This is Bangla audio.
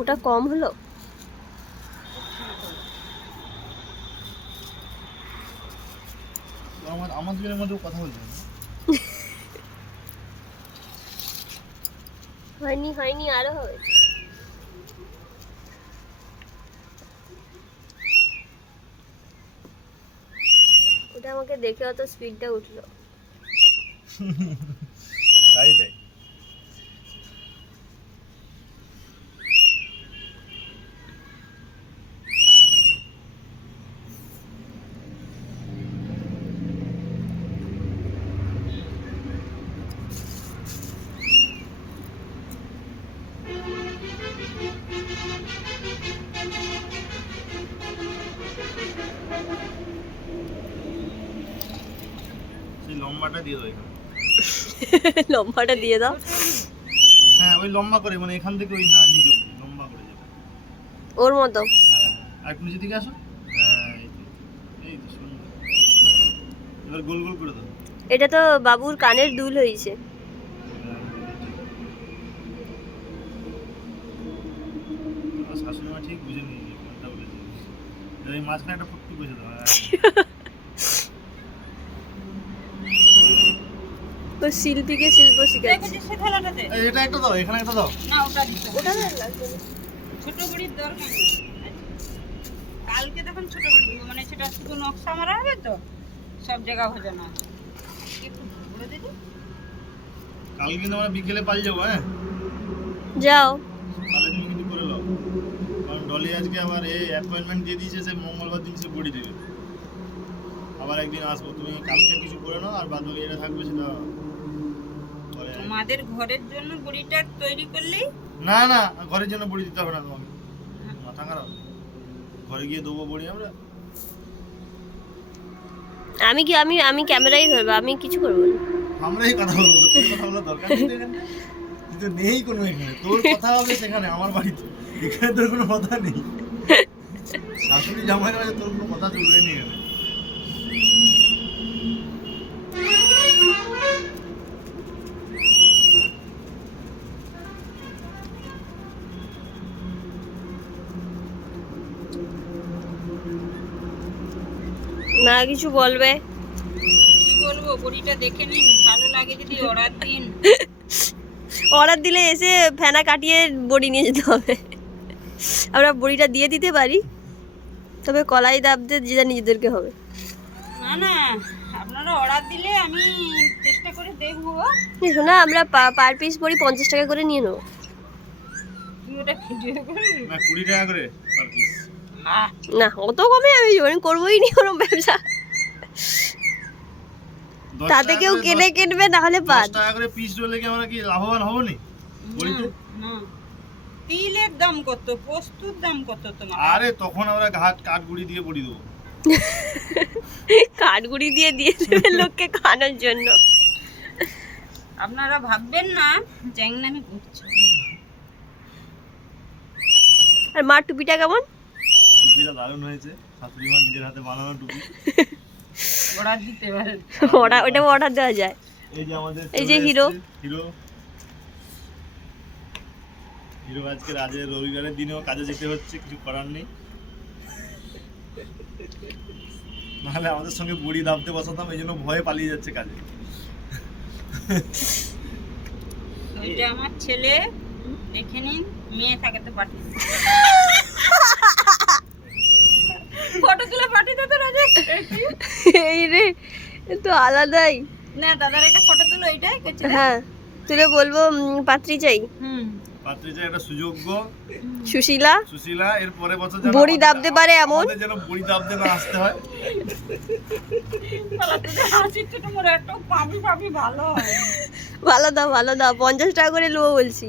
ওটা কম হলো। আমার দুজনের মধ্যে কথা বলছেন হয়নি আরো হবে। ওটা আমাকে দেখে অত স্পিডটা উঠলো। তাই লম্বাটা দিয়ে দাও এখানে। লম্বাটা দিয়ে দাও। হ্যাঁ ওই লম্বা করে, মানে এখান থেকে ওই না নিচে লম্বা করে যাবে ওর মতো। হ্যাঁ আর একটু নিচের দিকে আসো। হ্যাঁ এই তো সুন্দর। এবার গোল গোল করে দাও। এটা তো বাবুর কানের দুল হয়েছে। শাশুড়ি মা ঠিক বুঝে নিয়ে কোনটা বলেছে। এই মাঝখানে একটা ফুটকি বসে দাও। ও শিল্পীকে শিল্প শিখাচ্ছে। এটা একটা দাও, এখানে একটা দাও। না ওটা দিতে হবে। ওটা না লাগবে না। ছোট বড়ির দরকার নেই। কালকে তখন ছোট বড়ি দিব, মানে সেটা শুধু নকশা মারা হবে তো, সব জায়গা ভাজানো হবে। একটু বলে দিদি। কাল কিন্তু আমরা বিকেলে পালিয়ে যাবো। হ্যাঁ যাও। তাহলে তুমি কিন্তু করে নাও, কারণ ডলি আজকে আবার এই অ্যাপয়েন্টমেন্ট দিয়ে দিয়েছে, সে মঙ্গলবার দিন সে বড়ি দেবে। আবার একদিন আসবো, তুমি কালকে কিছু করে নাও, আর বাদ বাকি এটা থাকবে সেটা পরে। আমাদের ঘরের জন্য বড়িটা তৈরি করলেই না না, ঘরের জন্য বড়ি দিতে হবে না তোমাকে, মাথা খারাপ। ঘরে গিয়ে দেবো বড়ি আমরা। আমি ক্যামেরাই ধরবো, আমি কিছু করবো না। আমরাই কথা বলবো, তোর কথা বলার দরকার নেই এখানে। তুই তো নেই কোনো এখানে, তোর কথা হবে সেখানে আমার বাড়িতে, এখানে তোর কোনো কথা নেই। শাশুড়ি জামাই মাঝে তোর কোনো কথা চলবে না এখানে। না কিছু বলবে? কি বলবো, বড়িটা দেখে নিন, ভালো লাগে যদি অর্ডার দিন। অর্ডার দিলে এসে ফেনা কাটিয়ে বড়ি নিয়ে যেতে হবে। আমরা বড়িটা দিয়ে দিতে পারি, তবে কলাই দাবতে যেটা নিজেদেরকে হবে। না না, আপনারা অর্ডার দিলে আমি চেষ্টা করে দেখবো। শোনা, আমরা পার পিস বড়ি 50 টাকা করে নিয়ে নেবো। তুই ওটা ভিডিও করবি না 20 টাকা করে পার পিস। না অত কমে আমি করবোই নি কোনো ব্যবসা। তাতে কেউ কিনবে না হলে 10 টাকা করে পিস রইলে কি আমরা কি লাভবান হব নি বড়িতে? না, তিলের দাম কত, পোস্তুর দাম কত তোমার? আরে তখন আমরা কাঠগুড়ি দিয়ে বড়ি দেবো। কাঠগুড়ি দিয়ে দেবে লোককে খাওয়ানোর জন্য। আপনারা ভাববেন না চ্যাংনামি করছো। আর মার টুপিটা কেমন? টুপিটা দারুণ হয়েছে, শাশুড়ি মা নিজের হাতে বানানো টুপি। অর্ডার দিতে পারেন। ওটা অর্ডার দেওয়া যায়। এই যে আমাদের এই যে হিরো আজকে রাজের রবিবারের দিনেও কাজে যেতে হচ্ছে, কিছু করার নেই। নাহলে আমাদের সঙ্গে বুড়ি দাবতে বসাতাম, এই জন্য ভয়ে পালিয়ে যাচ্ছে কাজে। ওইটা আমার ছেলে, দেখে নিন, মেয়ে থাকে তো পাঠিয়ে ফটো তুলে পাঠিয়ে দাও তো রাজা। এই রে, তো আলাদাই। না দাদার একটা ফটো তুলো, এইটাই করছে। হ্যাঁ তুলে বলবো পাত্রী চাই। পাত্রী চাই একটা সুযোগ্য সুশীলা, এর পরে বছর বড়ি দাবতে পারে এমন, যেন বড়ি দাবতে না আসতে হয়। হাসিটা তোমার একটা পাবি ভালো হয়। ভালো দাও 50 টাকা করে নেবো বলছি।